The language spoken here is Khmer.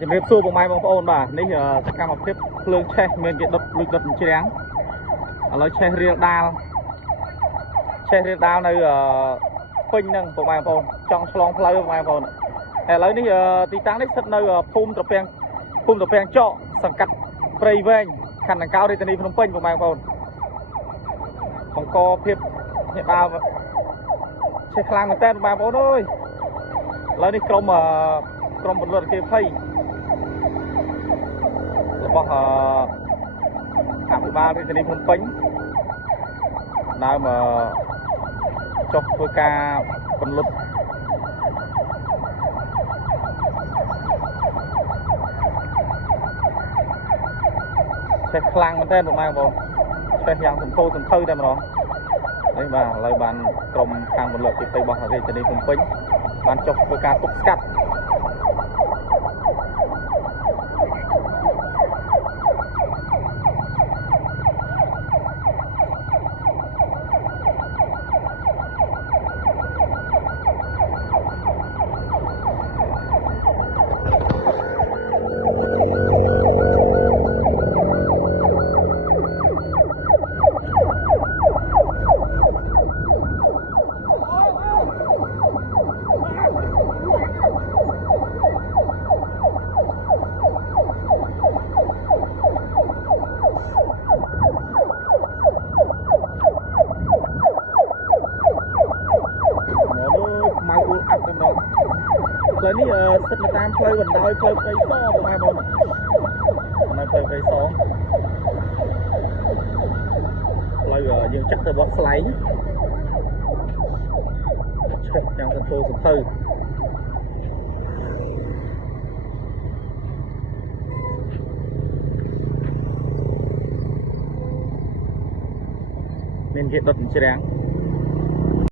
ជំរាបសួរបងប្អូនបាទនេះសកម្មភាពភ្លើងឆេះមានគេដុតលុចដុតជ្រាំងឥឡូវឆេះរៀលដាលនៅពេញហ្នឹងបងប្អូនចង់ឆ្លងផ្លូវបងប្អូនឥឡូវនេះទីតាំងនេះស្ថិតនៅភូមិត្រពាំងចកសង្កាត់ព្រៃវែងខណ្ឌដង្កោរាជធានីភ្នំពេញបងប្អូនបង្កភាពញាក់ដាលឆេះខ្លាំងមែនតើបងប្អូនអើយឥឡូវនេះក្រុមពលរដ្ឋគេភ័យរបស់អភិបាលរាជធានីភ្នំពេញដើមចុះធ្វើការបន្លត់ឆេះខ្លាំងមែនតើបងប្អូនឆេះយ៉ាងសំភៅតែម្ដងនេះបាទឥឡូវបានក្រុមខាងពលរដ្ឋគេភ័យរបស់រាជធានីភ្នំពេញបានចុះធ្វើការទប់ស្កាត់ផ្លូវនេះស្ថិតនៅតាមផ្លូវបណ្ដោយផ្លូវព្រៃសបងប្អូននៅផ្លូវព្រៃសផ្លូវយើងចាក់ទៅវត្តស្លែងឆេះយ៉ាងសំភៅមានគេដុតជ្រាំង